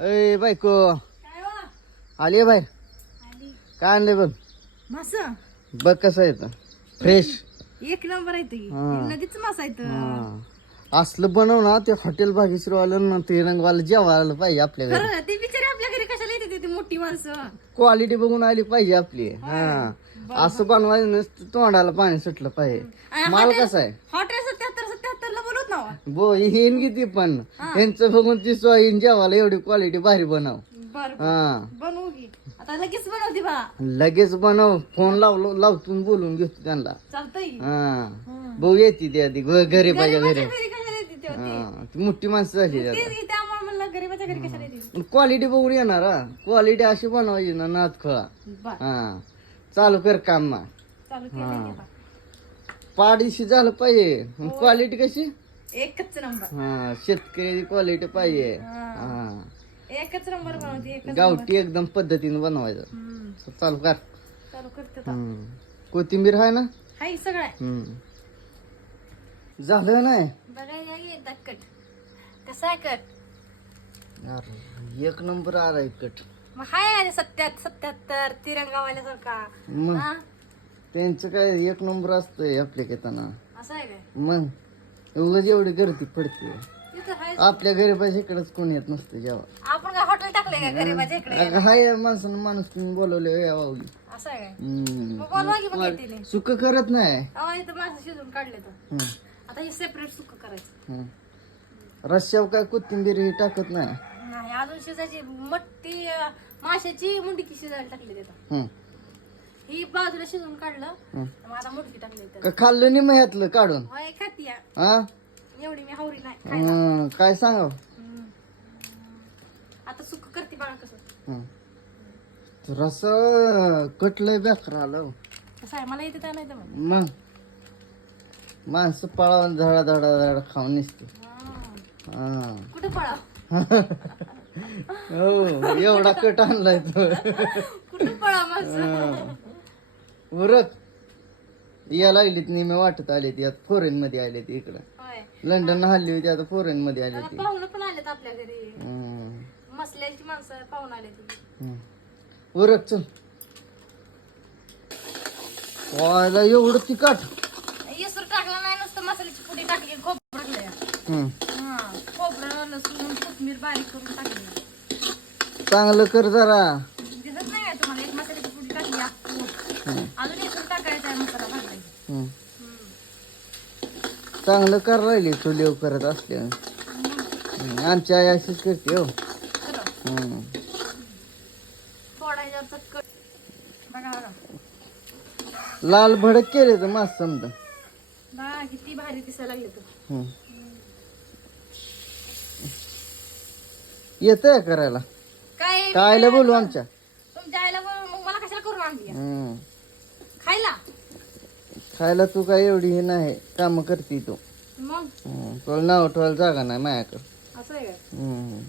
अय बायको? आली बाहेर? आली. काय आणले बघ. मास? बघ कसं येतं फ्रेश एक नंबर आहे ती. हा. नदीच मासा असलं बनव ना ते हॉटेल भाग्यश्रीवालं ना ते रंगवाला जेवायला पाहिजे आपल्या घरी. खरं ते बिचारे आपल्या घरी कशाला येते ती मोठी माणसं? क्वालिटी बघून आली पाहिजे आपली. हा. असं बनवायचं नसतं तोंडाला पाणी सुटलं पाहिजे. माल कसा आहे? हॉटेल सत्याहत्तर सत्याहत्तर ला बोलवत ना बो येईन किती पण. यांचं बघून ती सोयीन जेवायला एवढी क्वालिटी भारी बनव. बर हा. बनवू की. आता लगेच बनवते बा. लगेच बनव. फोन लावलो लावतून बोलून घेतो त्यांना. चालतंय. हा. भाऊ येते ती आधी. घ- गरीबाच्या घरी. घरी कशाला येते ते? हा. ती मोठी माणसं झाली तेच की त्यामुळे म्हणलं गरीबाच्या घरी कशाला येते? क्वालिटी बघून येणार हा. क्वालिटी अशी बनवायची ना नात खळा बर. हा. चालू कर काम. ना चालू केलं. पाडीशी झालं पाहिजे. क्वालिटी कशी? एकच नंबर. हा शेतकरी क्वालिटी पाहिजे. हा. एकच नंबर बनवते एकच गावठी एकदम पद्धतीने बनवायचं. हम्म. चालू कर. चालू करते आता. हम्म. कोथिंबीर आहे ना? हाय सगळं आहे. हम्म. झालं नाही? ये दक्कट. कसा आहे कट? अरे, एक नंबर आलाय कट. मग हाय सत्यात सत्याहत्तर तिरंगावाल्यासारखा. मग? हा? त्यांचं काय एक नंबर असतंय आपल्या घेताना असं आहे काय? मग? एवढं एवढी गर्दी पडते. आपल्या गरीबाच्या इकडेच कोणी येत नसतं जेव्हा. आपण काय हॉटेल टाकले का गरीबाच्या इकडे? अगं हाय माणसानं माणूस तुम्ही बोलवले यावं असं आहे काय? हम्म. मग बोलवा की मग येतील सुख करत नाही. अहो इथं माझं शिजून काढले तर. हम्म. आता हे सेपरेट सुक करायचं. हम्म. रश्श्यावर काय कोथिंबीर ही टाकत नाही? नाही अजून शिजायची मट्टी अं, माशाची मुंडकी शिजायला टाकली तिथं. ही बाजूला काढलं. मग आता मुडकी टाकली तर का खाल्लं नाही ह्यातलं काढून? होय खाती या. हा? एवढी मी हवरी नाही हम्म, काय सांगाव? हम्म. आता सुक करते बाळा कसं. रस कटलंय बेकार आलं कसं आहे मला येते त्या नाही तर मग? माणसं पळावून धडा धडा धडा खाऊन निसते. हा. हा कुठं पळा हो एवढा कट आणलाय तो. कुठं पळा माझं उरक या लागलीत नेहमी वाटत आले ती आता फॉरेन मध्ये आले ती इकडं. होय. लंडन हल्ली होती आता फॉरेन मध्ये आले ती. पाहुणं पण आलेत आपल्या घरी. हम्म. मसल्याची माणसं आले ती. हम्म. उरक चल. वायला एवढं तिखट. येसूर टाकला नाही नुसतं मसाल्याची पुडी टाकली खोबरं हम्म. हा खोबरं लसूण कोथमीर बारीक करून टाकली. चांगलं कर जरा दिसत नाही काय तुम्हाला एक मसाल्याची पुडी टाकली अख्खू. अजून येसूर टाकायचा आहे मसाला भाजायचा हम्म. चांगलं कर राहिली तू लेव करत असले. आमची आई अशीच करते हो. खरं हम्म. थोडा ह्याच्यावर कट बघा बघा. लाल भडक केले तर मस्त समजा. बघा किती भारी दिसायला लागले. येतंय करायला? काय? बोलू आमच्या? तुमच्या आईला मग मला कशाला करून आणली हम्म. खायला? खायला तू काय एवढी हे नाही काम करते तू. मग? हम्म. तुला नाव ठेवायला जागा नाही माझ्याकडं. असं आहे काय हम्म.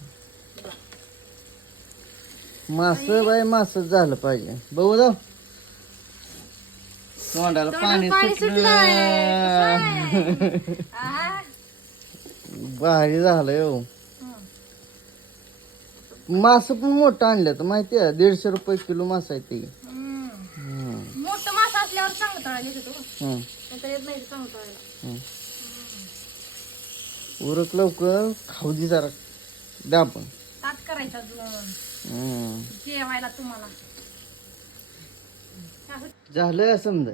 मास बाय मासच झालं पाहिजे. बघू जाऊ. तोंडाला पाणी पाणी सुटलं. आहा. भारी झालं हो. हं. मास पण मोठं आणलं तर माहिती आहे? दीडशे रुपये किलो मास आहे ते. मासा नंतर येत नाही चांगलं. उरक लवकर खाऊ दे जरा. द्या आपण. ताट करायचा अजून. जेवायला तुम्हाला. झालं समजा.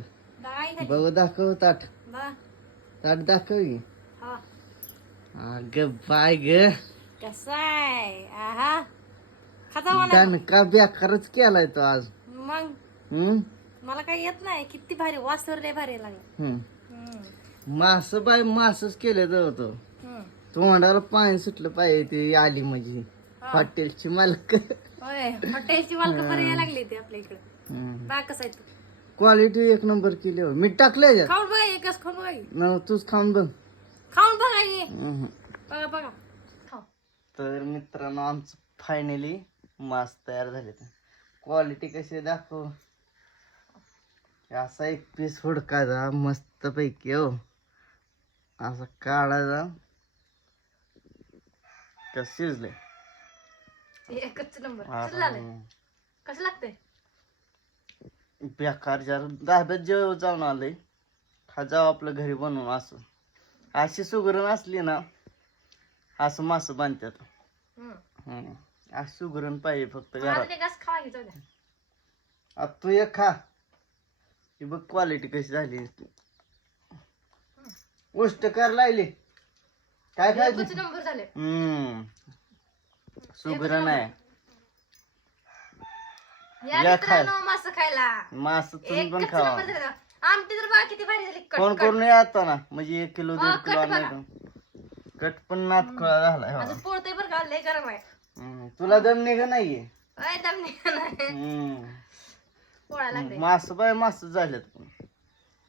बघ दाखव ताट. बा. ताट दाखव की. हा. अग बाय ग. कसं आहे? खाता दणका बेकारच केलाय तो आज? मग? हम्म मला काही येत नाही. किती भारी वासवर लय भारी लागला. हम्म. मास बाय मासच केलं होतं हं. तोंडाला पाणी सुटलं पाहिजे ते आली म्हणजे. हॉटेलची मालक. होय हॉटेलची मालक बरं यायला लागली ते आपल्या इकडे. बा कसं आहे ते? क्वालिटी एक नंबर केली हो. मीठ टाकलं याच्यात खाऊन बघा एकच खाऊन बघा. की. न तूच खाऊन बघ. खाऊन बघा. हम्म. बघा बघा. खाऊ. तर मित्रांनो आमचं फायनली मास तयार झाले क्वालिटी कशी दाखव. असा एक पीस हुडकायचा मस्त पैकी हो. असा काढायचा. का शिजले. एकच नंबर कसं झालंय कसं लागतंय बेकार जर. धाब्यात जेव जाऊन आलंय. हा जाऊ आपलं घरी बनवून असं. अशी सुगरण असली ना असं मासं बांधतात हम्म. असं सुगरण पाहिजे फक्त घरात. ते घास खावा घ्यायचं द्या. आता तू एक खा. ही बघ क्वालिटी कशी झाली उष्ट कर लागली. काय एकच खायचं? नंबर झाले? हम्म. सुगरण आहे या या मित्रांनो मासं खायला. मास तुम्ही पण एकच खावा. नंबर झाले. आमटी तर बघा किती भारी झाली. कट कोण कट. करून आता ना. म्हणजे एक किलो हा, दीड कट किलो बघा. कट पण नात कळा झालाय हो. अजून पोळतंय बरं का? लय गरम आहे. हम्म. तुला दम निघ नाहीये. अय, दम नाही हम्म. पोळा लागले. मास बाय मास झालेत. पण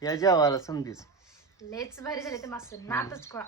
या जेवायला समजीच लेच भारी झाले ते मासे नातच कोळा